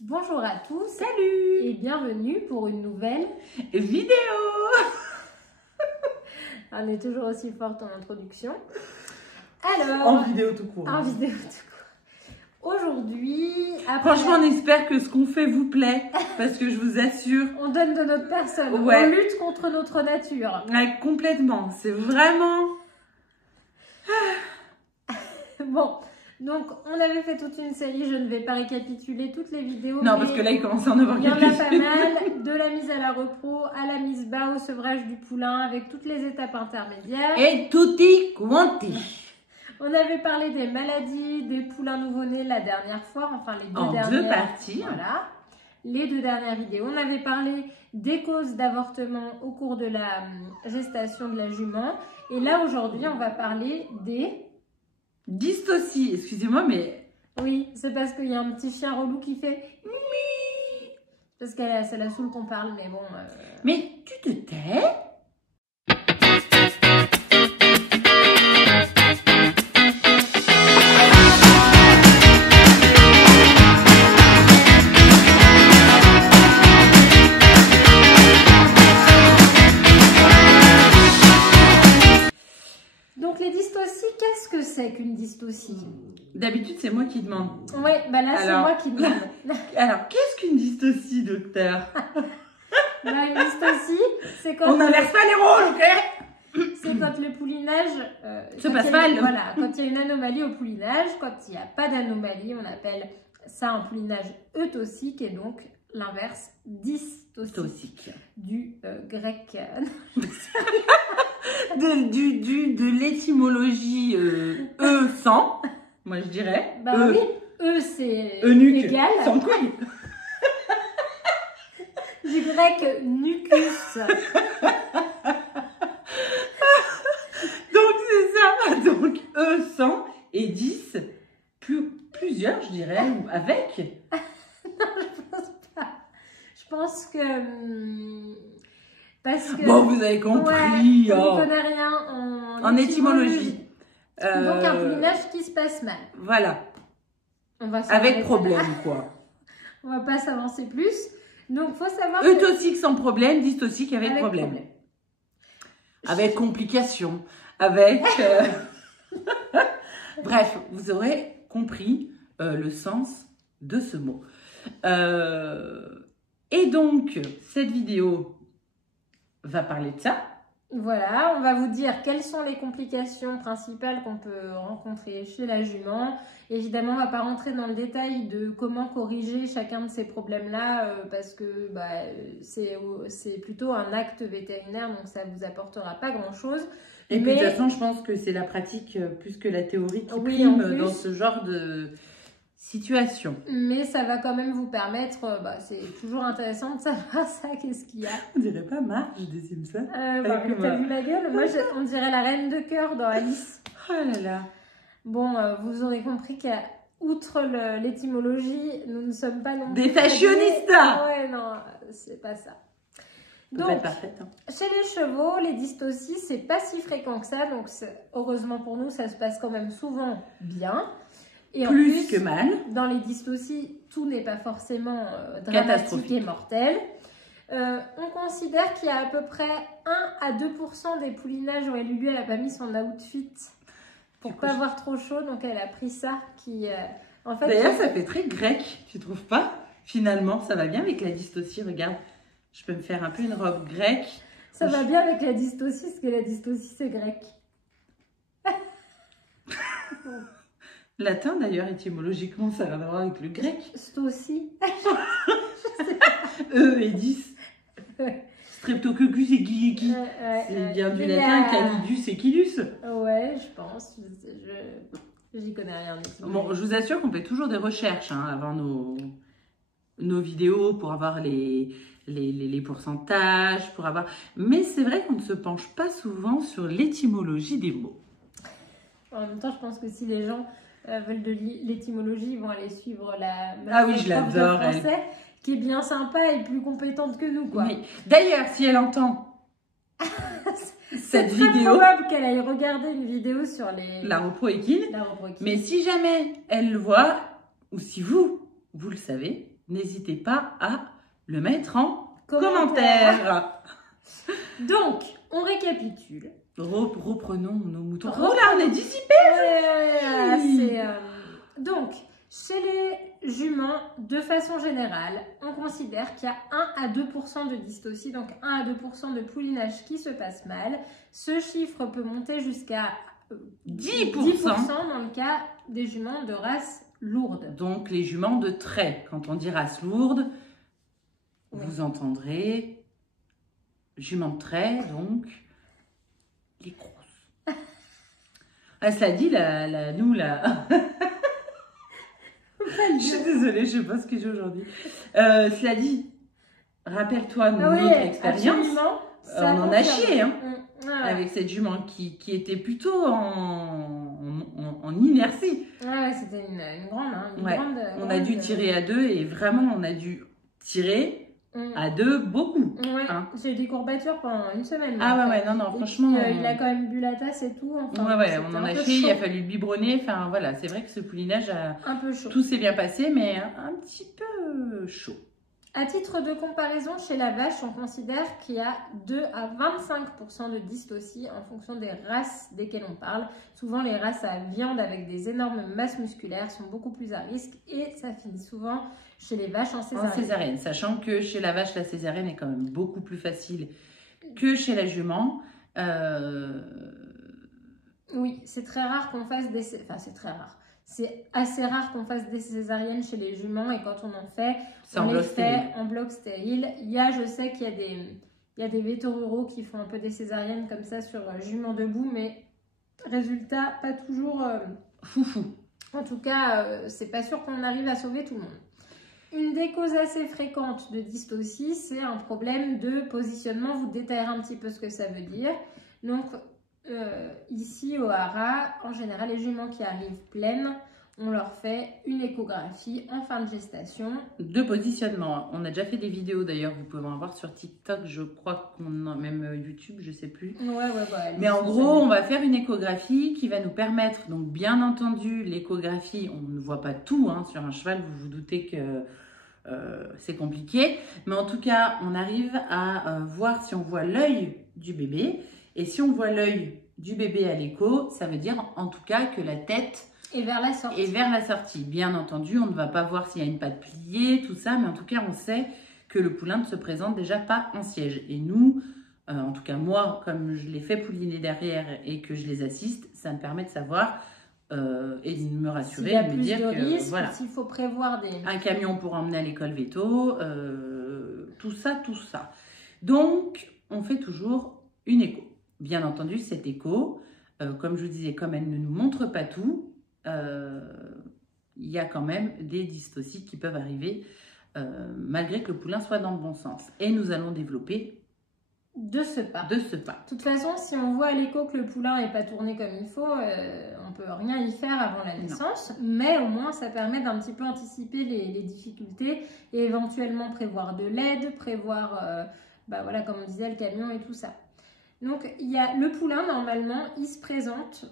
Bonjour à tous. Salut et bienvenue pour une nouvelle vidéo. On est toujours aussi forte en introduction. Alors, En vidéo tout court. en vidéo tout court. Aujourd'hui, Franchement, on espère que ce qu'on fait vous plaît, parce que je vous assure, on donne de notre personne. Ouais. On lutte contre notre nature. ouais, complètement. C'est vraiment. Bon, donc on avait fait toute une série. Je ne vais pas récapituler toutes les vidéos. Non, mais parce que là, il commence à en avoir il y en a quelques-unes. pas mal. De la mise à la repro à la mise bas au sevrage du poulain avec toutes les étapes intermédiaires. Et tutti quanti. On avait parlé des maladies des poulains nouveau-nés la dernière fois, enfin les deux En dernières. deux parties. Voilà, les deux dernières vidéos. On avait parlé des causes d'avortement au cours de la gestation de la jument. Et là, aujourd'hui, on va parler des... Dystocie, excusez-moi, mais. Oui, c'est parce qu'il y a un petit chien relou qui fait... Parce que c'est la saoule qu'on parle, mais bon... Mais tu te tais? Donc les dystocies, qu'est-ce que c'est qu'une dystocie? D'habitude, c'est moi qui demande. Oui, bah là, c'est Alors- moi qui demande. Alors, qu'est-ce qu'une dystocie, docteur? Bah, une dystocie, c'est quand... On n'inverse pas les rôles, ok? C'est quand le poulinage Se quand passe il y a- mal. Voilà, quand il y a une anomalie au poulinage, quand il n'y a pas d'anomalie, on appelle ça un poulinage eutocique et donc l'inverse dystocique Toxique. du grec. De l'étymologie E100, moi je dirais. Bah oui, c'est Eunuque, égal sans couille. du grec nucus. Donc c'est ça. Donc E100 et 10, plusieurs je dirais, ou avec. Je pense que parce que Bon, vous avez compris. ouais, on Oh. ne connaît rien En étymologie. Donc un poulinage qui se passe mal. Voilà, On va s'arrêter avec là. problème quoi. On va pas s'avancer plus. Donc faut savoir Eutocique sans problème, dystocique avec problème. Avec complications, avec... Bref, vous aurez compris le sens de ce mot. Et donc, cette vidéo va parler de ça. Voilà, on va vous dire quelles sont les complications principales qu'on peut rencontrer chez la jument. Évidemment, on ne va pas rentrer dans le détail de comment corriger chacun de ces problèmes-là parce que c'est plutôt un acte vétérinaire, donc ça ne vous apportera pas grand-chose. Et puis, Mais- de toute façon, je pense que c'est la pratique plus que la théorie qui Oui, en prime plus. dans ce genre de situation. Mais ça va quand même vous permettre, c'est toujours intéressant de savoir ça, qu'est-ce qu'il y a. On dirait pas Marge des Simpsons. Avec T'as moi. vu ma gueule? Moi, on dirait la reine de cœur dans Alice. Oh là là. Bon, vous aurez compris qu'outre l'étymologie, nous ne sommes pas non plus... Des fashionistas. Ouais, non, c'est pas ça. Ça peut Donc, être parfaite. Hein. chez les chevaux, les dystocies, c'est pas si fréquent que ça. Donc, heureusement pour nous, ça se passe quand même souvent bien. Et en Plus que mal. dans les dystocies, tout n'est pas forcément dramatique Catastrophique. et mortel. On considère qu'il y a à peu près 1 à 2% des poulinages où Lulu elle n'a pas mis son outfit pour Du coup, pas avoir trop chaud, donc elle a pris ça qui en fait D'ailleurs, ça fait très grec, tu trouves pas? Finalement, ça va bien avec la dystocie. Regarde, je peux me faire un peu une robe grecque. ça va bien avec la dystocie parce que la dystocie c'est grec. Latin d'ailleurs, étymologiquement, ça a à voir avec le grec. Stocie. E et 10. Streptococcus et qui. C'est bien du latin, canidus et quilus. Ouais, je pense. J'y connais rien. Bon, je vous assure qu'on fait toujours des recherches avant nos vidéos pour avoir les pourcentages, pour avoir... Mais c'est vrai qu'on ne se penche pas souvent sur l'étymologie des mots. En même temps, je pense que si les gens veulent de l'étymologie, ils vont aller suivre la Ah oui, je prof de l'adore, elle. français, qui est bien sympa et plus compétente que nous, quoi. Mais d'ailleurs, si elle entend cette C'est très vidéo, probable qu'elle aille regarder une vidéo sur la repro équine, la repro équine. mais si jamais elle le voit, ou si vous le savez, n'hésitez pas à le mettre en commentaire. Donc, on récapitule. Reprenons nos moutons. Oh là, on est dissipés. Donc, chez les juments, de façon générale, on considère qu'il y a 1 à 2% de dystocie, donc 1 à 2% de poulinage qui se passe mal. Ce chiffre peut monter jusqu'à 10% dans le cas des juments de race lourde. Donc, les juments de trait. Quand on dit race lourde, vous entendrez jument de trait, donc les grosses. Cela dit, je suis désolée, je ne sais pas ce que j'ai aujourd'hui. Cela dit, rappelle-toi notre expérience. On en a chié, hein, avec cette jument qui était plutôt en inertie. C'était une grande. On a dû tirer à 2 et vraiment, on a dû tirer à 2 beaucoup. Hein. J'ai eu des courbatures pendant une semaine. Non, franchement. Puis, il a quand même bu la tasse et tout. Enfin, on en a chié, il a fallu le biberonner. Enfin, voilà, c'est vrai que ce poulinage a un peu chaud. Tout s'est bien passé, mais un petit peu chaud. À titre de comparaison, chez la vache, on considère qu'il y a 2 à 25% de dystocie en fonction des races desquelles on parle. Souvent, les races à viande avec des énormes masses musculaires sont beaucoup plus à risque et ça finit souvent chez les vaches en césarienne. Sachant que chez la vache, la césarienne est quand même beaucoup plus facile que chez la jument. Oui, c'est très rare qu'on fasse des... Enfin, c'est très rare. C'est assez rare qu'on fasse des césariennes chez les juments et quand on en fait, on les fait en bloc stérile. Je sais qu'il y a des vétos ruraux qui font un peu des césariennes comme ça sur juments debout, mais résultat, pas toujours foufou. En tout cas, c'est pas sûr qu'on arrive à sauver tout le monde. Une des causes assez fréquentes de dystocie, c'est un problème de positionnement. Vous détaillerez un petit peu ce que ça veut dire. Donc, ici au Hara, en général, les juments qui arrivent pleines, on leur fait une échographie en fin de gestation. De positionnement. On a déjà fait des vidéos d'ailleurs, vous pouvez en voir sur TikTok, je crois qu'on a même YouTube, je sais plus. Mais en gros, on va faire une échographie qui va nous permettre, donc bien entendu, l'échographie, on ne voit pas tout sur un cheval, vous vous doutez que c'est compliqué. Mais en tout cas, on arrive à voir si on voit l'œil du bébé. Et si on voit l'œil du bébé à l'écho, ça veut dire en tout cas que la tête est vers la sortie. Bien entendu, on ne va pas voir s'il y a une patte pliée, tout ça, mais en tout cas, on sait que le poulain ne se présente déjà pas en siège. Et nous, en tout cas moi, comme je les fais pouliner derrière et que je les assiste, ça me permet de savoir et de me rassurer, s'il y a de me plus dire de risques, que voilà, s'il faut prévoir un camion pour emmener à l'école veto, tout ça. Donc, on fait toujours une écho. Bien entendu, cette écho, comme je vous disais, comme elle ne nous montre pas tout, il y a quand même des dystocies qui peuvent arriver malgré que le poulain soit dans le bon sens. Et nous allons développer de ce pas. De toute façon, si on voit à l'écho que le poulain n'est pas tourné comme il faut, on ne peut rien y faire avant la naissance. Mais au moins, ça permet d'un petit peu anticiper les difficultés et éventuellement prévoir de l'aide, prévoir, comme on disait, le camion et tout ça. Donc, il y a le poulain, normalement, il se présente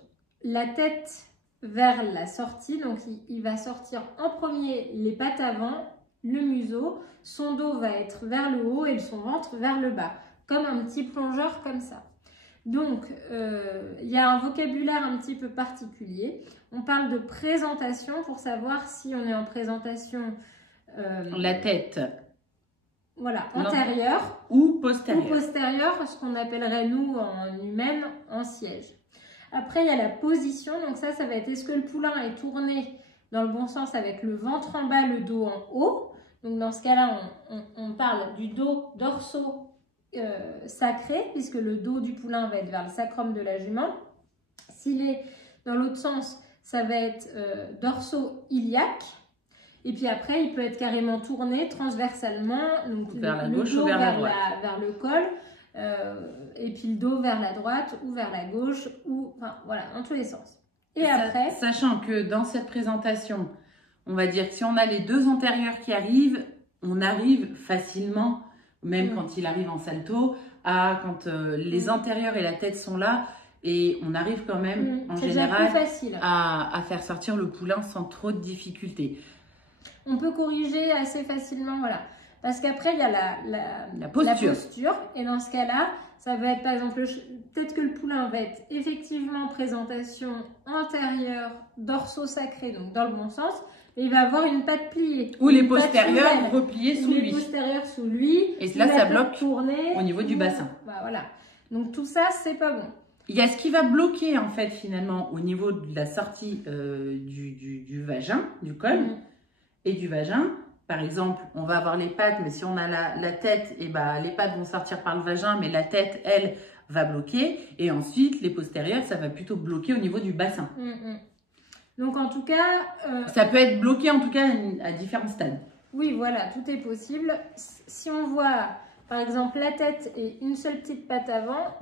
la tête vers la sortie. Donc, il va sortir en premier les pattes avant, le museau. Son dos va être vers le haut et son ventre vers le bas, comme un petit plongeur comme ça. Donc, il y a un vocabulaire un petit peu particulier. On parle de présentation pour savoir si on est en présentation... la tête... Voilà, antérieure ou postérieure. Ou postérieure, ce qu'on appellerait, nous, en humaine, en siège. Après, il y a la position. Donc ça va être, est-ce que le poulain est tourné dans le bon sens avec le ventre en bas, le dos en haut? Donc dans ce cas-là, on parle du dos dorso-sacré, puisque le dos du poulain va être vers le sacrum de la jument. S'il est dans l'autre sens, ça va être dorso-iliaque. Et puis après, il peut être carrément tourné transversalement, donc vers la gauche ou vers la droite. Vers le col, et puis le dos vers la droite ou vers la gauche, voilà, dans tous les sens. Et après... Sachant que dans cette présentation, on va dire que si on a les deux antérieurs qui arrivent, on arrive facilement, même quand il arrive en salto, quand les antérieurs et la tête sont là, et on arrive quand même, en général, à faire sortir le poulain sans trop de difficultés. On peut corriger assez facilement, voilà. Parce qu'après, il y a la posture. Et dans ce cas-là, ça va être par exemple, peut-être que le poulain va être effectivement présentation antérieure, dorsaux-sacré, donc dans le bon sens, mais il va avoir une patte pliée. Ou les postérieurs repliés sous lui. Les postérieurs sous lui. Et là, ça bloque tourner, au niveau du bassin. Bah, voilà. Donc tout ça, c'est pas bon. Il y a ce qui va bloquer en fait finalement au niveau de la sortie du vagin, du col et du vagin. Par exemple, on va avoir les pattes, mais si on a la tête, et bah, les pattes vont sortir par le vagin, mais la tête, elle, va bloquer. Et ensuite, les postérieurs, ça va plutôt bloquer au niveau du bassin. Donc en tout cas... ça peut être bloqué en tout cas à différents stades. Oui, voilà, tout est possible. Si on voit, par exemple, la tête et une seule petite patte avant,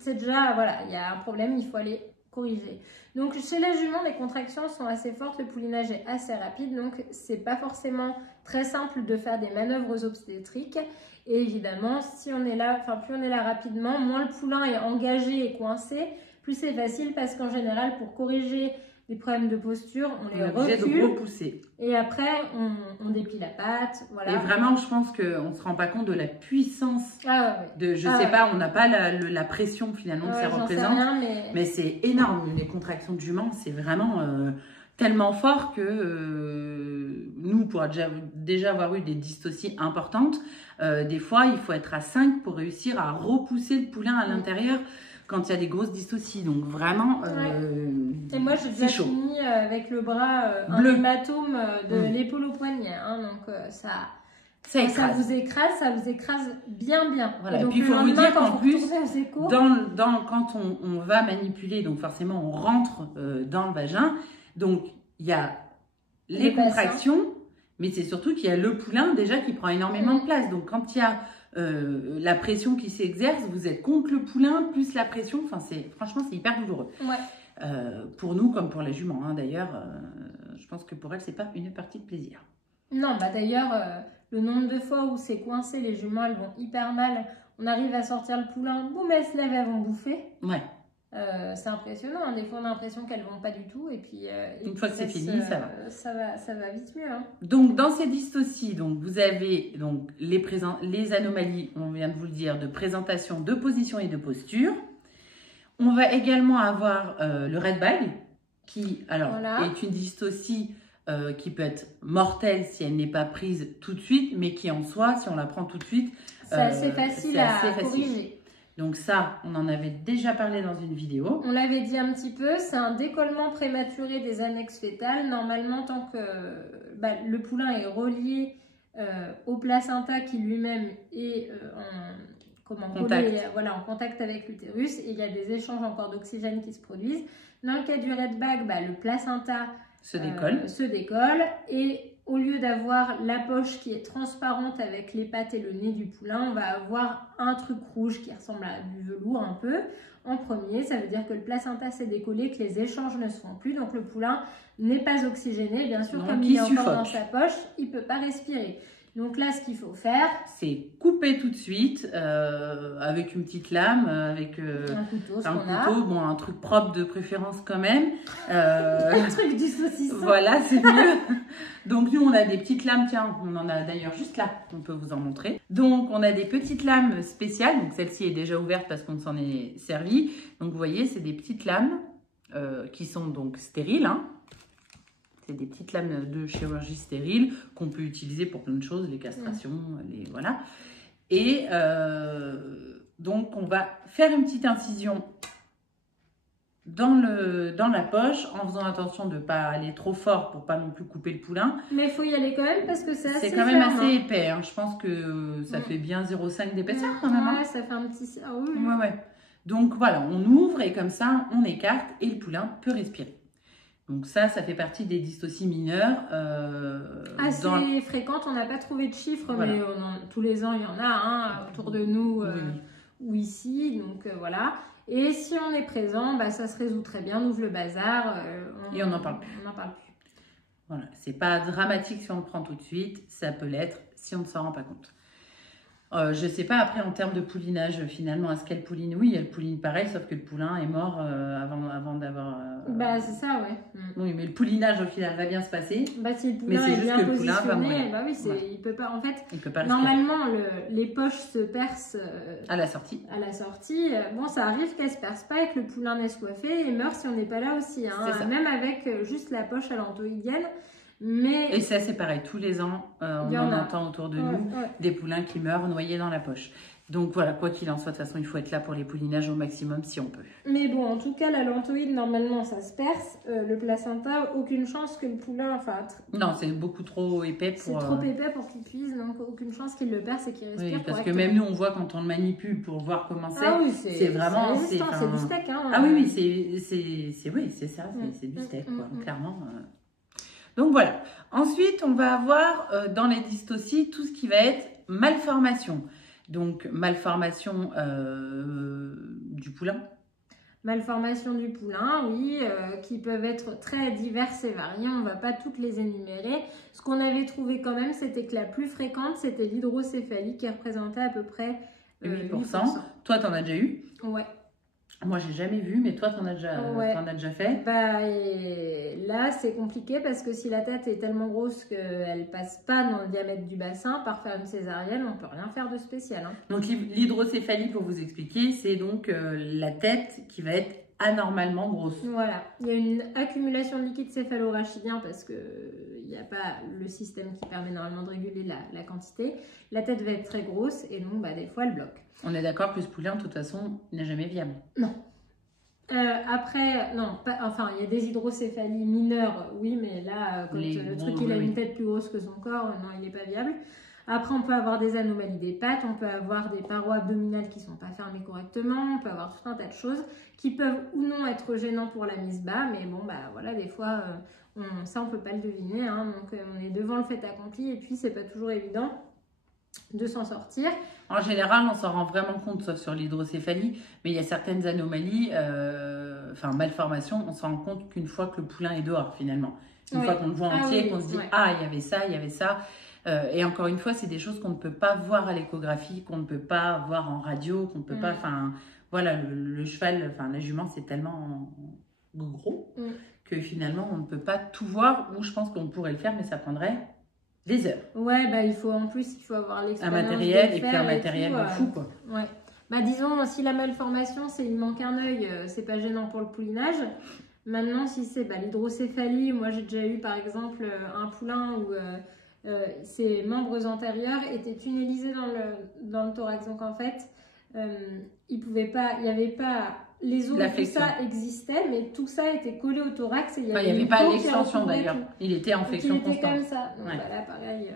c'est déjà, voilà, il y a un problème, il faut aller corriger. Donc chez la jument, les contractions sont assez fortes, le poulinage est assez rapide, donc c'est pas forcément très simple de faire des manœuvres obstétriques. Et évidemment, si on est là, enfin plus on est là rapidement, moins le poulain est engagé et coincé, plus c'est facile parce qu'en général, pour corriger les problèmes de posture, on les recule de repousser. Et après, on déplie la patte. Voilà. Et vraiment, je pense qu'on ne se rend pas compte de la puissance de, je sais pas, on n'a pas la pression finalement que ça représente. Rien, mais c'est énorme. Les contractions de jument, c'est vraiment tellement fort que nous, pour déjà avoir eu des dystocies importantes, des fois, il faut être à 5 pour réussir à repousser le poulain à l'intérieur. Quand il y a des grosses dystocies, donc vraiment, et moi, j'ai déjà fini avec le bras un hématome de l'épaule au poignet, hein, donc ça vous écrase bien. Voilà. Et donc, puis il faut vous dire qu'en plus, échos, quand on va manipuler, donc forcément on rentre dans le vagin, donc il y a les contractions, mais c'est surtout qu'il y a le poulain déjà qui prend énormément de place. Donc quand il y a la pression qui s'exerce, vous êtes contre le poulain plus la pression, enfin franchement c'est hyper douloureux. Pour nous comme pour la jument, hein, d'ailleurs, je pense que pour elle c'est pas une partie de plaisir. Non, bah d'ailleurs, le nombre de fois où c'est coincé, les juments elles vont hyper mal, on arrive à sortir le poulain, boum, elles se lèvent, elles vont bouffer. C'est impressionnant, hein. Des fois on a l'impression qu'elles vont pas du tout et puis une fois que c'est fini, ça va vite mieux, hein. Donc dans ces dystocies, donc vous avez donc les anomalies, on vient de vous le dire, de présentation, de position et de posture. On va également avoir le red bag qui est une dystocie qui peut être mortelle si elle n'est pas prise tout de suite, mais qui en soi, si on la prend tout de suite, c'est assez facile à corriger. Donc ça, on en avait déjà parlé dans une vidéo. On l'avait dit un petit peu, c'est un décollement prématuré des annexes fétales. Normalement, tant que le poulain est relié au placenta qui lui-même est en contact avec l'utérus, et il y a des échanges encore d'oxygène qui se produisent. Dans le cas du red bag, le placenta se décolle et au lieu d'avoir la poche qui est transparente avec les pattes et le nez du poulain, on va avoir un truc rouge qui ressemble à du velours un peu. En premier, ça veut dire que le placenta s'est décollé, que les échanges ne se font plus, donc le poulain n'est pas oxygéné. Bien sûr, comme il est encore dans sa poche, il ne peut pas respirer. Donc là, ce qu'il faut faire, c'est couper tout de suite avec une petite lame, avec un couteau, un truc propre de préférence quand même. Un truc du saucisson. Voilà, c'est mieux. Donc nous, on a des petites lames, tiens, on en a d'ailleurs juste là, on peut vous en montrer. Donc on a des petites lames spéciales, donc celle-ci est déjà ouverte parce qu'on s'en est servi. Donc vous voyez, c'est des petites lames qui sont donc stériles, hein. C'est des petites lames de chirurgie stérile qu'on peut utiliser pour plein de choses, les castrations, voilà. Et donc, on va faire une petite incision dans la poche en faisant attention de ne pas aller trop fort pour pas non plus couper le poulain. Mais il faut y aller quand même parce que c'est assez quand même assez épais. Hein. Je pense que ça fait bien 0,5 d'épaisseur quand même. Ouais, ça fait un petit... Ah, oui. Ouais. Donc voilà, on ouvre et comme ça, on écarte et le poulain peut respirer. Donc ça fait partie des dystocies mineures. Assez fréquentes, on n'a pas trouvé de chiffres, mais tous les ans, il y en a autour de nous ou ici. Donc voilà. Et si on est présent, ça se résout très bien, on ouvre le bazar. Et on n'en parle plus. Voilà, c'est pas dramatique si on le prend tout de suite, ça peut l'être si on ne s'en rend pas compte. Je sais pas, après en termes de poulinage, finalement, est-ce qu'elle pouline? Oui, elle pouline pareil, sauf que le poulain est mort avant d'avoir... Bah, c'est ça, ouais. Oui, mais le poulinage au final va bien se passer. Bah, si le Mais poulain c'est est juste bien que le poulain va positionné, mourir. bah oui, Voilà. il peut pas. En fait, Il peut pas respirer. normalement, les poches se percent À la sortie. à la sortie. Bon, ça arrive qu'elles se percent pas et que le poulain naisse coiffé et meurt si on n'est pas là aussi. Hein. C'est ça. Même avec juste la poche allantoïdienne. Mais Et ça, c'est pareil. Tous les ans, on Il y en en a. entend autour de Ouais, nous ouais. des poulains qui meurent noyés dans la poche. Donc voilà, quoi qu'il en soit, de toute façon, il faut être là pour les poulinages au maximum si on peut. Mais bon, en tout cas, l'allantoïde, normalement, ça se perce. Le placenta, aucune chance que le poulain... Enfin, Non, c'est beaucoup trop épais pour... c'est trop épais pour qu'il puisse, donc aucune chance qu'il le perce et qu'il respire Oui, parce que correctement. même nous, on voit quand on le manipule pour voir comment c'est. Ah oui, c'est vraiment... résistant, c'est du steak. Hein. Ah oui, c'est ça, c'est du steak, quoi, clairement. Donc voilà. Ensuite, on va avoir dans les dystocies tout ce qui va être malformation. Donc, malformation du poulain. Malformations du poulain, oui, qui peuvent être très diverses et variées. On ne va pas toutes les énumérer. Ce qu'on avait trouvé quand même, c'était que la plus fréquente, c'était l'hydrocéphalie qui représentait à peu près 8%. Toi, tu en as déjà eu? Ouais. Moi, j'ai jamais vu, mais toi, tu en as déjà fait? Bah, et là, c'est compliqué parce que si la tête est tellement grosse qu'elle ne passe pas dans le diamètre du bassin, par faire une césarienne, on ne peut rien faire de spécial. Hein. Donc, l'hydrocéphalie, pour vous expliquer, c'est donc la tête qui va être anormalement grosse. Voilà. Il y a une accumulation de liquide céphalorachidien parce qu'il n'y a pas le système qui permet normalement de réguler la quantité. La tête va être très grosse et donc, bah, des fois, elle bloque. On est d'accord que ce poulain, de toute façon, n'est jamais viable. Non. Après, non, enfin, il y a des hydrocéphalies mineures, oui, mais là, quand le truc, il a une tête plus grosse que son corps, non, il n'est pas viable. Après, on peut avoir des anomalies des pattes, on peut avoir des parois abdominales qui ne sont pas fermées correctement, on peut avoir tout un tas de choses qui peuvent ou non être gênants pour la mise bas, mais bon, bah voilà, des fois, ça, on ne peut pas le deviner, hein, donc on est devant le fait accompli, et puis, c'est pas toujours évident de s'en sortir. En général, on s'en rend vraiment compte, sauf sur l'hydrocéphalie, mais il y a certaines anomalies, malformations, on s'en rend compte qu'une fois que le poulain est dehors, finalement. Une fois qu'on le voit entier, qu'on se dit, ah, il y avait ça. Et encore une fois, c'est des choses qu'on ne peut pas voir à l'échographie, qu'on ne peut pas voir en radio, qu'on ne peut pas... Enfin, voilà, le cheval, enfin, la jument, c'est tellement gros que finalement, on ne peut pas tout voir, ou je pense qu'on pourrait le faire, mais ça prendrait des heures. Ouais, bah il faut avoir l'expérience. Un matériel, et puis un matériel de fou, quoi. Ouais. Bah disons, si la malformation, c'est il manque un œil, c'est pas gênant pour le poulinage. Maintenant, si c'est l'hydrocéphalie, moi j'ai déjà eu par exemple un poulain où ses membres antérieurs étaient tunnelisés dans le thorax. Donc en fait, il n'y avait pas... Les os, tout ça existait, mais tout ça était collé au thorax. Et il n'y avait pas l'extension d'ailleurs. Il était en flexion constante. Il était comme ça. Donc voilà, pareil.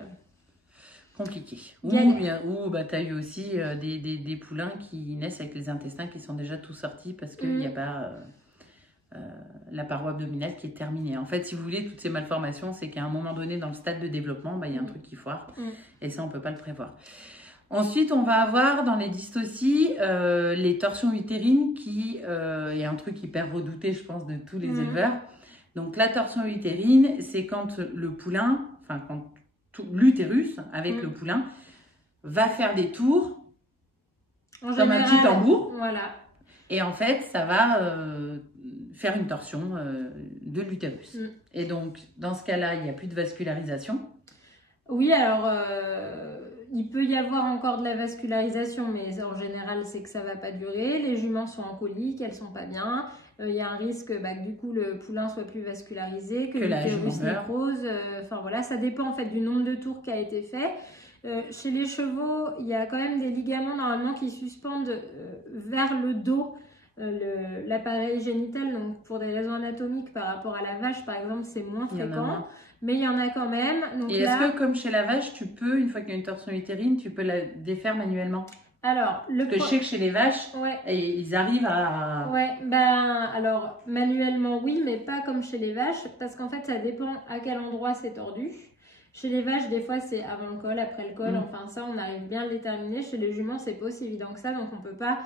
Compliqué. Ou tu as eu aussi des poulains qui naissent avec les intestins qui sont déjà tout sortis parce qu'il n'y a pas la paroi abdominale qui est terminée. En fait, si vous voulez, toutes ces malformations, c'est qu'à un moment donné, dans le stade de développement, il y a un truc qui foire. Et ça, on ne peut pas le prévoir. Ensuite, on va avoir dans les dystocies les torsions utérines qui est un truc hyper redouté, je pense, de tous les éleveurs. Donc, la torsion utérine, c'est quand le poulain, enfin, quand l'utérus avec le poulain va faire des tours comme un petit tambour. Voilà. Et en fait, ça va faire une torsion de l'utérus. Et donc, dans ce cas-là, il n'y a plus de vascularisation. Oui, alors... il peut y avoir encore de la vascularisation, mais en général, c'est que ça ne va pas durer. Les juments sont en colique, elles ne sont pas bien. Il y a un risque que du coup, le poulain soit plus vascularisé, que l'utérus nécrose. Enfin voilà, ça dépend en fait du nombre de tours qui a été fait. Chez les chevaux, il y a quand même des ligaments normalement qui suspendent vers le dos l'appareil génital. Donc pour des raisons anatomiques par rapport à la vache, par exemple, c'est moins fréquent. Mais il y en a quand même. Donc et est-ce que, comme chez la vache, tu peux, une fois qu'il y a une torsion utérine, tu peux la défaire manuellement? Alors, parce que je sais que chez les vaches, ils arrivent à... Ouais, alors, manuellement, oui, mais pas comme chez les vaches, parce qu'en fait, ça dépend à quel endroit c'est tordu. Chez les vaches, des fois, c'est avant le col, après le col, enfin ça, on arrive bien à le déterminer. Chez les juments, c'est pas aussi évident que ça, donc on peut pas...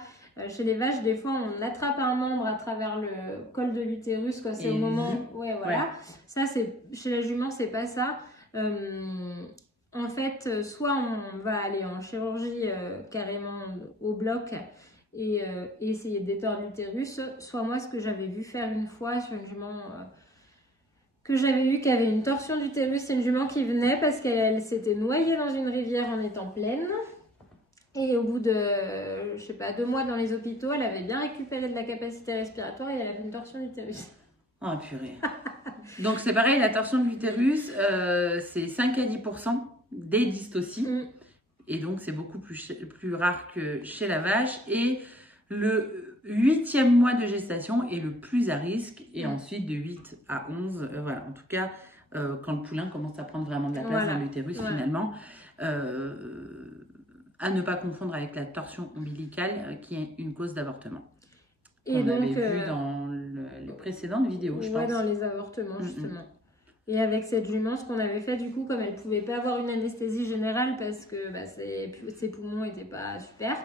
Chez les vaches, des fois, on attrape un membre à travers le col de l'utérus quand c'est au moment... Ouais, voilà. Ça, chez la jument, c'est pas ça. En fait, fait, soit on va aller en chirurgie carrément au bloc et essayer de détordre l'utérus, soit moi, ce que j'avais vu faire une fois sur une jument que j'avais eu qui avait une torsion d'utérus, c'est une jument qui venait parce qu'elle s'était noyée dans une rivière en étant pleine. Et au bout de, je sais pas, 2 mois dans les hôpitaux, elle avait bien récupéré de la capacité respiratoire et elle avait une torsion d'utérus. Oh purée. Donc c'est pareil, la torsion de l'utérus, c'est 5 à 10% des dystocies. Et donc c'est beaucoup plus rare que chez la vache. Et le 8e mois de gestation est le plus à risque. Et ensuite de 8 à 11, voilà. En tout cas, quand le poulain commence à prendre vraiment de la place dans l'utérus finalement. À ne pas confondre avec la torsion ombilicale qui est une cause d'avortement. On avait vu dans les précédentes vidéos, je pense. Dans les avortements, justement. Et avec cette jument, ce qu'on avait fait, du coup, comme elle ne pouvait pas avoir une anesthésie générale parce que ses poumons n'étaient pas super,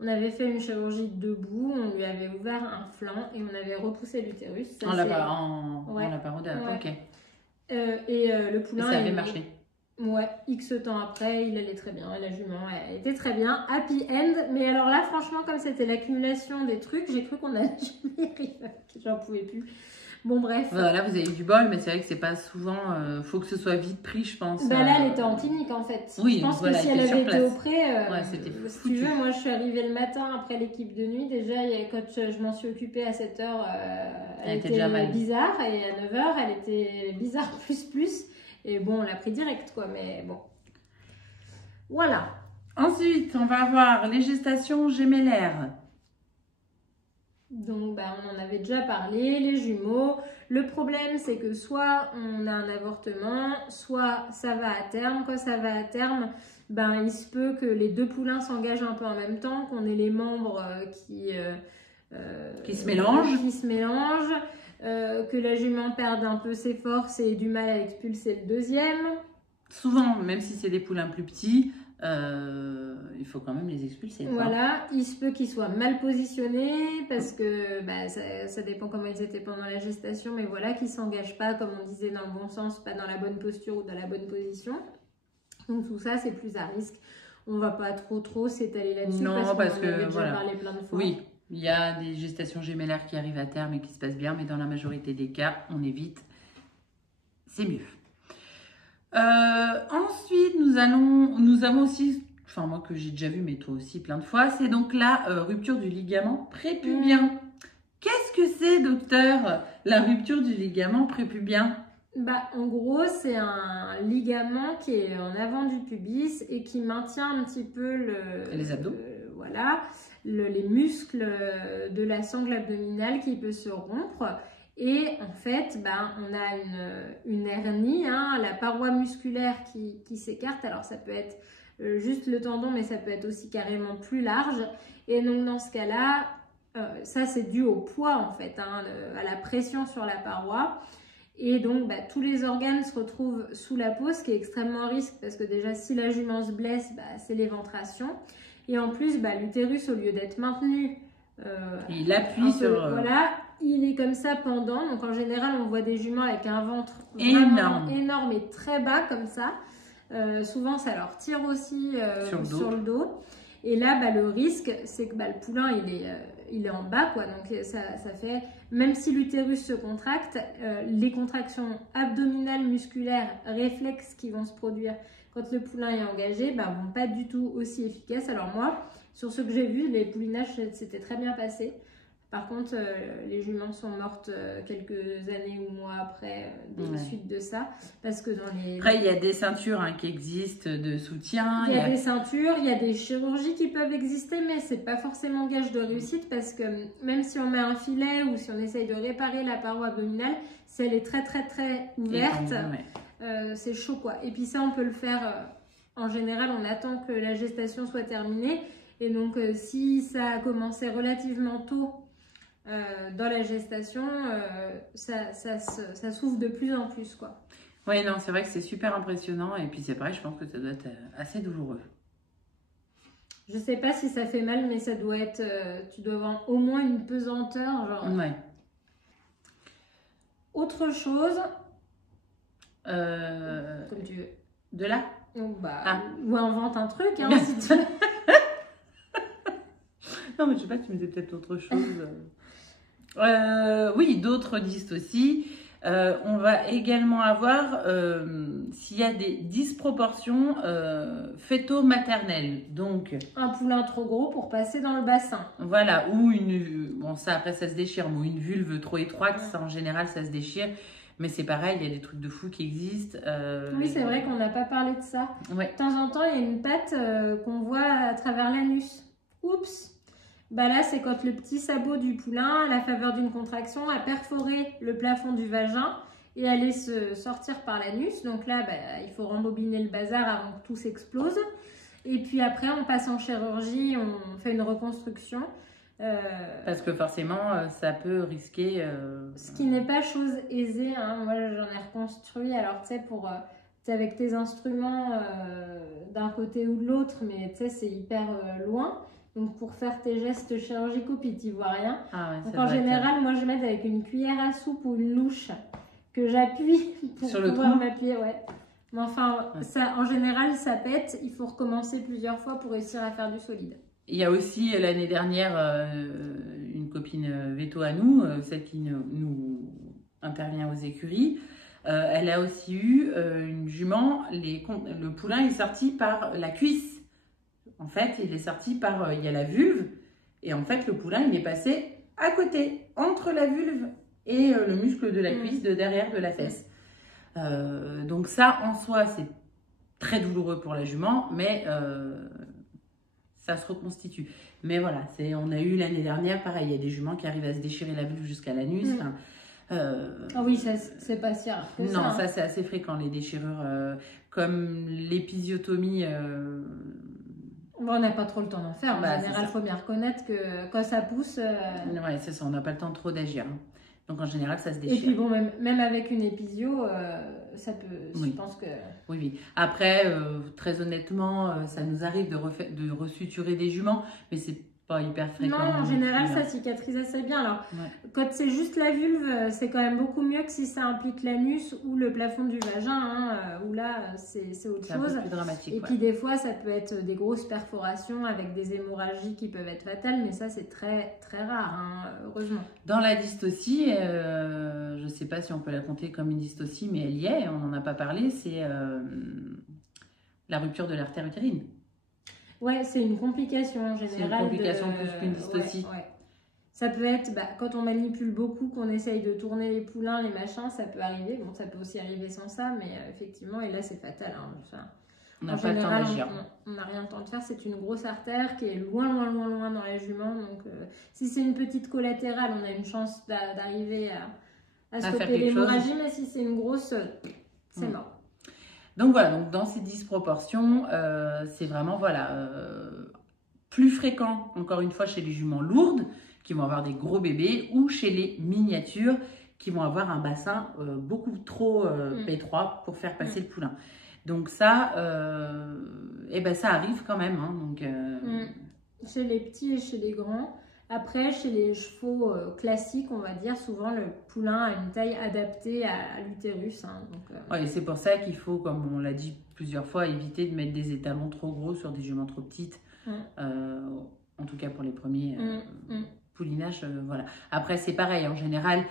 on avait fait une chirurgie debout, on lui avait ouvert un flanc et on avait repoussé l'utérus. En laparodage, ok. Et le poulain... Et ça avait marché. Ouais, X temps après, il allait très bien. Et la jument, elle était très bien. Happy end. Mais alors là, franchement, comme c'était l'accumulation des trucs, j'ai cru qu'on allait jamais arriver. J'en pouvais plus. Bon, bref. Là, vous avez eu du bol, mais c'est vrai que c'est pas souvent... faut que ce soit vite pris, je pense. Là, elle était en clinique, en fait. Oui, je pense que si elle avait été auprès... c'était foutu. Si tu veux, moi, je suis arrivée le matin après l'équipe de nuit. Déjà, quand je m'en suis occupée à 7 h, elle était déjà mal. Bizarre. Et à 9 h, elle était bizarre plus. Et bon, on l'a pris direct, quoi, mais bon. Voilà. Ensuite, on va avoir les gestations gémellaires. Donc, on en avait déjà parlé, les jumeaux. Le problème, c'est que soit on a un avortement, soit ça va à terme. Quand ça va à terme, il se peut que les 2 poulains s'engagent un peu en même temps, qu'on ait les membres qui se mélangent. Que la jument perde un peu ses forces et ait du mal à expulser le deuxième. Souvent, même si c'est des poulains plus petits, il faut quand même les expulser. Voilà, il se peut qu'ils soient mal positionnés parce que ça dépend comment ils étaient pendant la gestation, mais voilà, qu'ils ne s'engagent pas, comme on disait, dans le bon sens, pas dans la bonne posture ou dans la bonne position. Donc tout ça, c'est plus à risque. On ne va pas trop s'étaler là-dessus parce qu'on avait déjà parlé plein de fois. Oui. Il y a des gestations gémellaires qui arrivent à terme et qui se passent bien, mais dans la majorité des cas, on évite. C'est mieux. Ensuite, nous avons aussi, enfin moi que j'ai déjà vu, mais toi aussi plein de fois, c'est donc la rupture du ligament prépubien. Qu'est-ce que c'est, docteur, la rupture du ligament prépubien? En gros, c'est un ligament qui est en avant du pubis et qui maintient un petit peu les abdos. Les muscles de la sangle abdominale qui peut se rompre. Et en fait, on a une hernie, la paroi musculaire qui s'écarte. Alors, ça peut être juste le tendon, mais ça peut être aussi carrément plus large. Et donc, dans ce cas-là, ça, c'est dû au poids, en fait, à la pression sur la paroi. Et donc, tous les organes se retrouvent sous la peau, ce qui est extrêmement à risque parce que déjà, si la jument se blesse, c'est l'éventration. Et en plus, l'utérus, au lieu d'être maintenu, il appuie sur... il est comme ça pendant. Donc, en général, on voit des juments avec un ventre vraiment énorme et très bas comme ça. Souvent, ça leur tire aussi sur le dos. Et là, le risque, c'est que le poulain, il est en bas, quoi. Donc, ça fait... Même si l'utérus se contracte, les contractions abdominales, musculaires, réflexes qui vont se produire quand le poulain est engagé, vont pas du tout aussi efficaces. Alors moi, sur ce que j'ai vu, les poulinages, c'était très bien passé. Par contre, les juments sont mortes quelques années ou mois après des suites de ça. Parce que Après, il y a des ceintures qui existent de soutien. Il y a des ceintures, il y a des chirurgies qui peuvent exister, mais c'est pas forcément gage de réussite parce que même si on met un filet ou si on essaye de réparer la paroi abdominale, si elle est très ouverte, c'est chaud, quoi. Et puis ça, on peut le faire en général, on attend que la gestation soit terminée. Et donc, si ça a commencé relativement tôt dans la gestation, ça s'ouvre de plus en plus, quoi. Oui, non, c'est vrai que c'est super impressionnant. Et puis c'est pareil, je pense que ça doit être assez douloureux. Je sais pas si ça fait mal, mais ça doit être... tu dois avoir au moins une pesanteur, genre... Ouais. Autre chose... Comme tu veux. De là? Donc, bah, Ah. ou invente un truc, hein, si tu... Non, mais je sais pas, tu me disais peut-être autre chose. Oui, d'autres disent aussi. On va également avoir s'il y a des disproportions fœto-maternelles. Donc, Un poulain trop gros pour passer dans le bassin. voilà, ou bon, ça après ça se déchire, mais une vulve trop étroite, ça en général ça se déchire. Mais c'est pareil, il y a des trucs de fou qui existent. Oui, c'est vrai qu'on n'a pas parlé de ça. Ouais. De temps en temps, il y a une patte qu'on voit à travers l'anus. Oups! Bah là, c'est quand le petit sabot du poulain, à la faveur d'une contraction, a perforé le plafond du vagin et allait se sortir par l'anus. Donc là, bah, il faut rembobiner le bazar avant que tout s'explose. Et puis après, on passe en chirurgie, on fait une reconstruction. Parce que forcément, ça peut risquer... Ce qui n'est pas chose aisée, hein. Moi j'en ai reconstruit, alors tu sais, avec tes instruments d'un côté ou de l'autre, mais tu sais, c'est hyper loin. Donc pour faire tes gestes chirurgicaux, puis tu vois rien. Ah ouais, Donc en général, moi je m'aide avec une cuillère à soupe ou une louche que j'appuie pour sur le pouvoir trou. m'appuyer, ouais. Mais enfin, Ouais. ça, en général, ça pète. Il faut recommencer plusieurs fois pour réussir à faire du solide. Il y a aussi l'année dernière une copine veto à nous, celle qui nous intervient aux écuries. Elle a aussi eu une jument. Le poulain est sorti par la cuisse. En fait, il est sorti par... il y a la vulve. Et en fait, le poulain, il est passé à côté, entre la vulve et le muscle de la cuisse de derrière de la fesse. Donc ça, en soi, c'est très douloureux pour la jument, mais ça se reconstitue. Mais voilà, on a eu l'année dernière, pareil, il y a des juments qui arrivent à se déchirer la vulve jusqu'à l'anus. Ah oui, c'est pas si rare que ça. Non, hein. ça c'est assez fréquent, les déchirures comme l'épisiotomie. Bon, on n'a pas trop le temps d'en faire. En Bah, général, il faut bien reconnaître que quand ça pousse... Ouais, c'est ça, on n'a pas le temps trop d'agir. Hein. Donc en général, ça se Et déchire. puis bon, même avec une épisio, ça peut... Oui. Je pense que... Oui, oui. Après, très honnêtement, ça nous arrive de resuturer des juments, mais c'est pas hyper fréquent. Non, en général, plus, ça hein. cicatrise assez bien. Alors, Ouais. quand c'est juste la vulve, c'est quand même beaucoup mieux que si ça implique l'anus ou le plafond du vagin, hein, où là, c'est autre C'est un chose. peu plus dramatique. Et ouais. puis des fois, ça peut être des grosses perforations avec des hémorragies qui peuvent être fatales, mais ça, c'est très, très rare, hein, heureusement. Dans la dystocie, je ne sais pas si on peut la compter comme une dystocie, mais elle y est, on n'en a pas parlé, c'est la rupture de l'artère utérine. Ouais, c'est une complication en général. C'est une complication plus qu'une dystocie. Ouais, ouais. Ça peut être, quand on manipule beaucoup, qu'on essaye de tourner les poulains, les machins, ça peut arriver. Bon, ça peut aussi arriver sans ça, mais effectivement, et là, c'est fatal. Hein, ça. On En n'a pas le temps général, d'agir. on n'a rien le temps de faire. C'est une grosse artère qui est loin, loin, loin, loin dans la jument. Donc, si c'est une petite collatérale, on a une chance d'arriver à faire stopper quelque l'hémorragie, chose. mais si c'est une grosse, c'est mort. Donc voilà, donc dans ces disproportions, c'est vraiment plus fréquent, encore une fois, chez les juments lourdes, qui vont avoir des gros bébés, ou chez les miniatures, qui vont avoir un bassin beaucoup trop étroit pour faire passer le poulain. Donc ça, ça arrive quand même. Hein, donc, Chez les petits et chez les grands. Après, chez les chevaux classiques, on va dire, souvent le poulain a une taille adaptée à l'utérus. Hein, ouais, c'est pour ça qu'il faut, comme on l'a dit plusieurs fois, éviter de mettre des étalons trop gros sur des juments trop petites. En tout cas pour les premiers poulinages. Voilà. Après, c'est pareil. En général,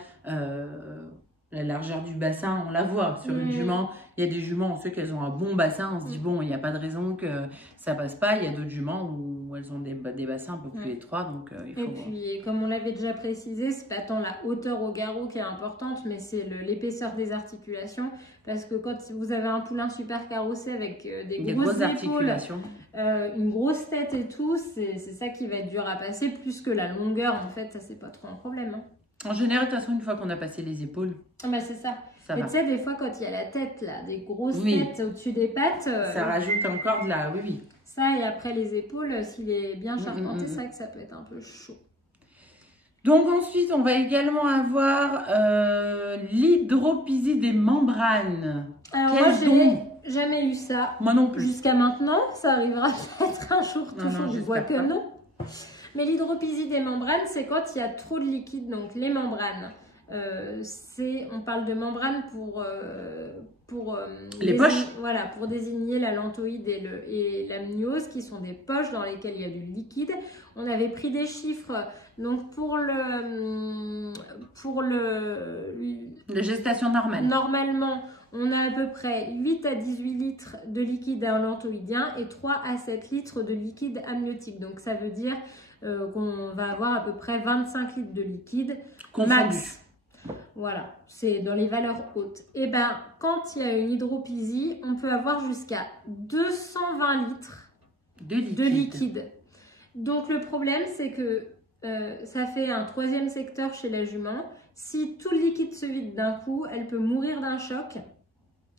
la largeur du bassin, on la voit sur une jument. Il y a des juments, on sait qu'elles ont un bon bassin. On se dit, bon, il n'y a pas de raison que ça passe pas. Il y a d'autres juments où elles ont des bassins un peu plus étroits. Donc, il faut... Et puis, comme on l'avait déjà précisé, c'est pas tant la hauteur au garrot qui est importante, mais c'est l'épaisseur des articulations. Parce que quand vous avez un poulain super carrossé avec des grosses articulations, une grosse tête et tout, c'est ça qui va être dur à passer, plus que la longueur. En fait, ça, c'est pas trop un problème. Hein. En général, de toute façon, une fois qu'on a passé les épaules, c'est ça. ça Mais va. tu sais, des fois, quand il y a la tête, là, des grosses têtes au-dessus des pattes, ça rajoute encore de la... Oui. ça, et après les épaules, s'il est bien charpenté, c'est vrai que ça peut être un peu chaud. Donc ensuite, on va également avoir l'hydropisie des membranes. Alors moi, j'ai jamais eu ça. Moi non plus. Jusqu'à maintenant, ça arrivera peut-être un jour, Non, je vois j'espère que pas. non. Mais l'hydropisie des membranes, c'est quand il y a trop de liquide, donc les membranes on parle de membrane pour les poches. Voilà, pour désigner la lantoïde et l'amniose, qui sont des poches dans lesquelles il y a du liquide. On avait pris des chiffres, donc pour la gestation normale. Normalement, on a à peu près 8 à 18 litres de liquide lantoïdien et 3 à 7 litres de liquide amniotique. Donc ça veut dire qu'on va avoir à peu près 25 litres de liquide max. Voilà, c'est dans les valeurs hautes. Et bien, quand il y a une hydropysie, on peut avoir jusqu'à 220 litres de liquide. Donc le problème, c'est que ça fait un troisième secteur chez la jument. Si tout le liquide se vide d'un coup, elle peut mourir d'un choc.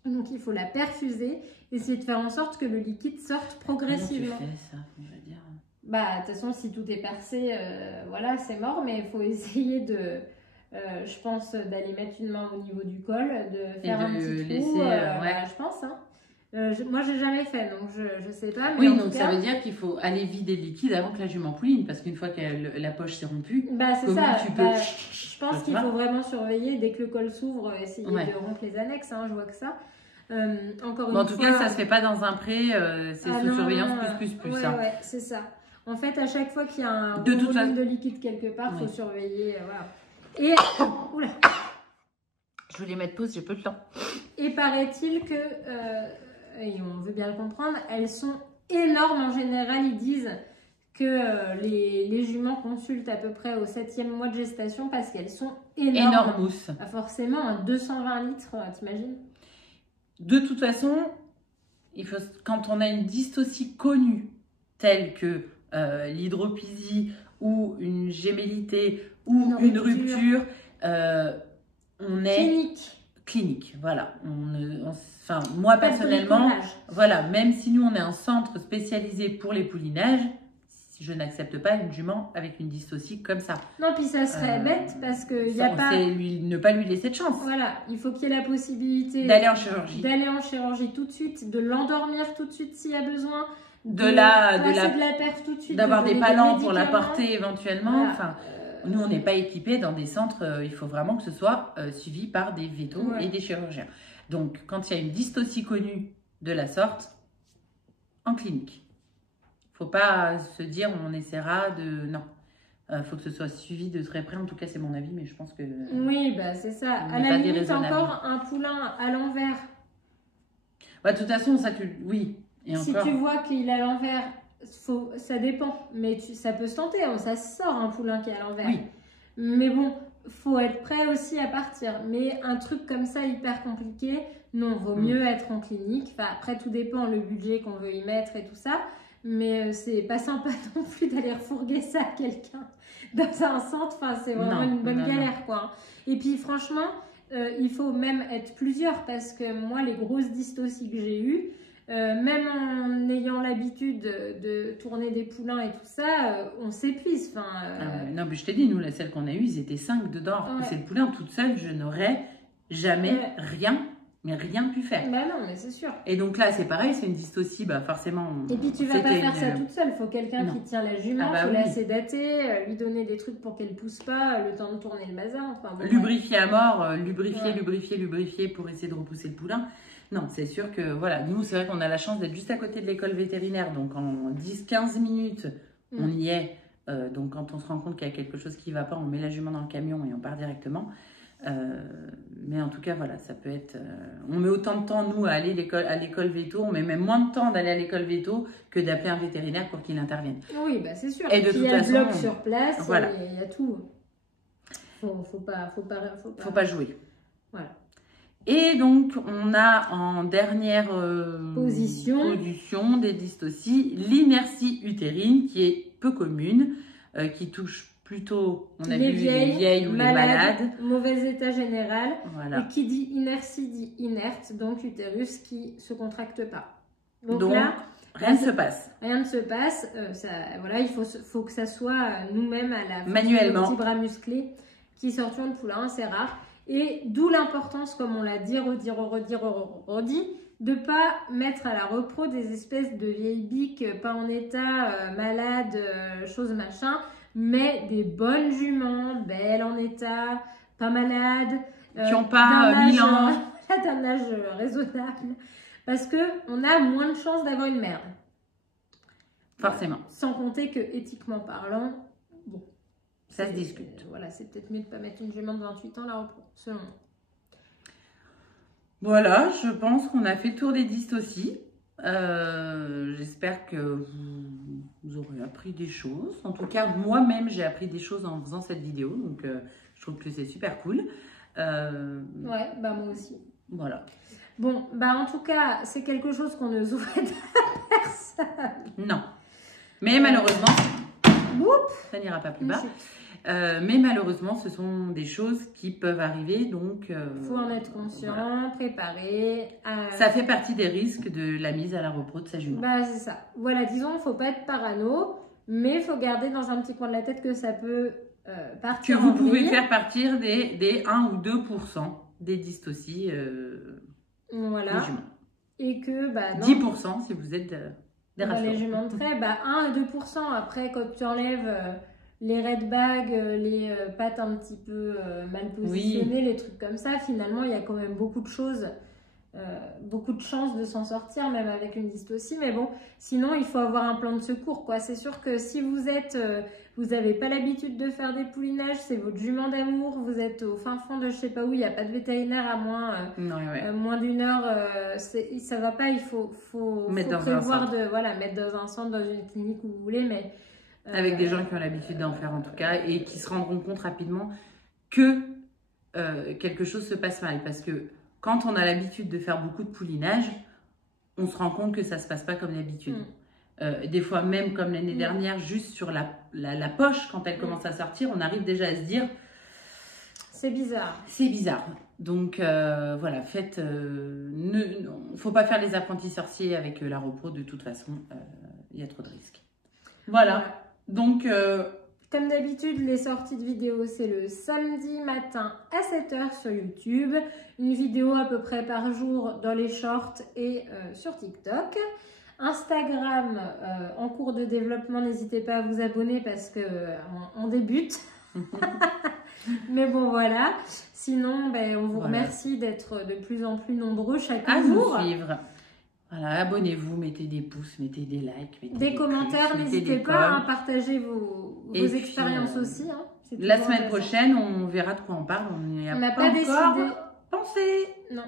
Donc il faut la perfuser, essayer de faire en sorte que le liquide sorte progressivement. Comment tu fais ça, on va dire. Bah, de toute façon, si tout est percé, voilà, c'est mort. Mais il faut essayer de, je pense, d'aller mettre une main au niveau du col, de faire un petit trou. Voilà, je pense. Hein. Moi, j'ai jamais fait, donc je sais pas. Mais oui, donc ça veut dire qu'il faut aller vider le liquide avant que la jument pouline, parce qu'une fois que la poche s'est rompue, bah, c'est comment ça. tu peux... Je pense qu'il faut vraiment surveiller dès que le col s'ouvre, essayer de rompre les annexes. Hein, je vois que ça. Encore une en tout cas, ça se fait pas dans un pré, c'est sous surveillance plus. Ouais, hein. Ouais, c'est ça. En fait, à chaque fois qu'il y a un volume de liquide quelque part, il faut surveiller. Voilà. Et oula. Je voulais mettre pause, j'ai peu de temps. Et paraît-il que, et on veut bien le comprendre, elles sont énormes en général. Ils disent que les juments consultent à peu près au 7e mois de gestation parce qu'elles sont énormes. Énormous. Ah, forcément, 220 litres, t'imagines? De toute façon, quand on a une dystocie connue, telle que l'hydropysie ou une gémellité ou une rupture, on est clinique. Voilà. Enfin, moi personnellement, voilà, même si nous on est un centre spécialisé pour les poulinages, je n'accepte pas une jument avec une dystocie comme ça. Non, puis ça serait bête parce que y a pas... ne pas lui laisser de chance. Voilà, il faut qu'il y ait la possibilité d'aller en chirurgie. D'aller en chirurgie tout de suite, de l'endormir tout de suite s'il y a besoin, de la perf tout de suite, d'avoir des palans pour la porter éventuellement. Voilà. Enfin, nous on n'est pas équipés dans des centres, il faut vraiment que ce soit suivi par des vétos et des chirurgiens. Donc quand il y a une dystocie connue de la sorte, en clinique. Faut pas se dire on essaiera de... Non. Faut que ce soit suivi de très près. En tout cas, c'est mon avis, mais je pense que... Oui, bah c'est ça. À la limite, encore un poulain à l'envers. Bah, de toute façon, ça tu... Oui. Et si encore... tu vois qu'il est à l'envers, ça dépend. Mais ça peut se tenter. Hein. Ça sort un poulain qui est à l'envers. Oui. Mais bon, faut être prêt aussi à partir. Mais un truc comme ça, hyper compliqué, non, vaut mieux être en clinique. Enfin, après, tout dépend le budget qu'on veut y mettre et tout ça. Mais c'est pas sympa non plus d'aller refourguer ça à quelqu'un dans un centre. Enfin, c'est vraiment une bonne galère, quoi. Et puis, franchement, il faut même être plusieurs parce que moi, les grosses dystocies que j'ai eues, même en ayant l'habitude de tourner des poulains et tout ça, on s'épuise. Enfin, non, mais je t'ai dit, nous, celles qu'on a eues, ils étaient 5 dedans. C'est le poulain toute seule, je n'aurais jamais rien pu faire. Bah non, mais c'est sûr. Et donc là, c'est pareil, c'est une dystocie, bah forcément. Et puis tu vas pas faire ça toute seule, il faut quelqu'un qui tient la jument, il faut la sédater, lui donner des trucs pour qu'elle pousse pas, le temps de tourner le bazar. Enfin, bon, lubrifier à mort, lubrifier pour essayer de repousser le poulain. Non, c'est sûr que voilà, nous, c'est vrai qu'on a la chance d'être juste à côté de l'école vétérinaire, donc en 10-15 minutes, on y est. Donc quand on se rend compte qu'il y a quelque chose qui ne va pas, on met la jument dans le camion et on part directement. Mais en tout cas, voilà, ça peut être... on met autant de temps, nous, à aller à l'école véto, on met même moins de temps d'aller à l'école véto que d'appeler un vétérinaire pour qu'il intervienne. Oui, bah c'est sûr. Et de toute façon, il y a le bloc sur place, voilà. Il y a tout. Faut pas jouer. Voilà. Et donc, on a en dernière position des dystocies l'inertie utérine qui est peu commune, qui touche plutôt, on a vu, les vieilles ou les malades. Mauvais état général. Voilà. Et qui dit inertie dit inerte, donc utérus qui ne se contracte pas. Donc là, rien ne se passe. Rien ne se passe. Voilà, il faut que ça soit nous-mêmes à la manuellement. Petit bras musclés qui sortions de poulain, c'est rare. Et d'où l'importance, comme on l'a dit, redit, de ne pas mettre à la repro des espèces de vieilles biques pas en état, malades, choses machin, mais des bonnes juments, belles en état, pas malades, qui n'ont pas 1000 ans. d'un âge raisonnable, parce qu'on a moins de chances d'avoir une merde. Forcément. Sans compter que, éthiquement parlant, bon, ça se discute. Voilà, c'est peut-être mieux de ne pas mettre une jument de 28 ans à la repos, selon moi. Voilà, je pense qu'on a fait le tour des dystocies. J'espère que vous aurez appris des choses. En tout cas, moi-même, j'ai appris des choses en faisant cette vidéo. Donc, je trouve que c'est super cool. Ouais, bah moi aussi. Voilà. Bon, bah en tout cas, c'est quelque chose qu'on ne souhaite à personne. Non. Mais malheureusement, ça n'ira pas plus bas. Mais malheureusement, ce sont des choses qui peuvent arriver. Donc, faut en être conscient, voilà. Préparer. Ça fait partie des risques de la mise à la repos de sa jument. Bah, c'est ça. Voilà, disons, il ne faut pas être parano, mais il faut garder dans un petit coin de la tête que ça peut partir. Que vous pouvez faire partir des 1 ou 2% des dystocies. Voilà. Et que, bah, non. 10% si vous êtes des rassurants. Les juments de trait, bah, 1 à 2%. Après, quand tu enlèves les red bags, les pattes un petit peu mal positionnées, les trucs comme ça, finalement, il y a quand même beaucoup de choses, beaucoup de chances de s'en sortir, même avec une dystocie. Mais bon, sinon, il faut avoir un plan de secours, quoi. C'est sûr que si vous êtes... vous n'avez pas l'habitude de faire des poulinages, c'est votre jument d'amour, vous êtes au fin fond de je sais pas où, il n'y a pas de vétérinaire à moins d'une heure, ça va pas, il faut prévoir de mettre dans un centre, dans une clinique où vous voulez, mais... avec des gens qui ont l'habitude d'en faire en tout cas, et qui se rendront compte rapidement que quelque chose se passe mal, parce que quand on a l'habitude de faire beaucoup de poulinage, on se rend compte que ça se passe pas comme d'habitude. Des fois même comme l'année dernière, juste sur la poche, quand elle commence à sortir, on arrive déjà à se dire c'est bizarre. C'est bizarre. Donc voilà, faut pas faire les apprentis sorciers avec la repro, de toute façon, il y a trop de risques. Voilà. Donc comme d'habitude, les sorties de vidéos, c'est le samedi matin à 7 h sur YouTube. Une vidéo à peu près par jour dans les shorts et sur TikTok. Instagram en cours de développement, n'hésitez pas à vous abonner parce que on débute. Mais bon, voilà. Sinon, on vous remercie d'être de plus en plus nombreux chaque jour. À nous suivre. Voilà, abonnez-vous, mettez des pouces, mettez des likes, mettez des commentaires, n'hésitez pas à partager vos expériences aussi. Hein. La semaine prochaine, on verra de quoi on parle. On n'a pas décidé. Pensé. Non.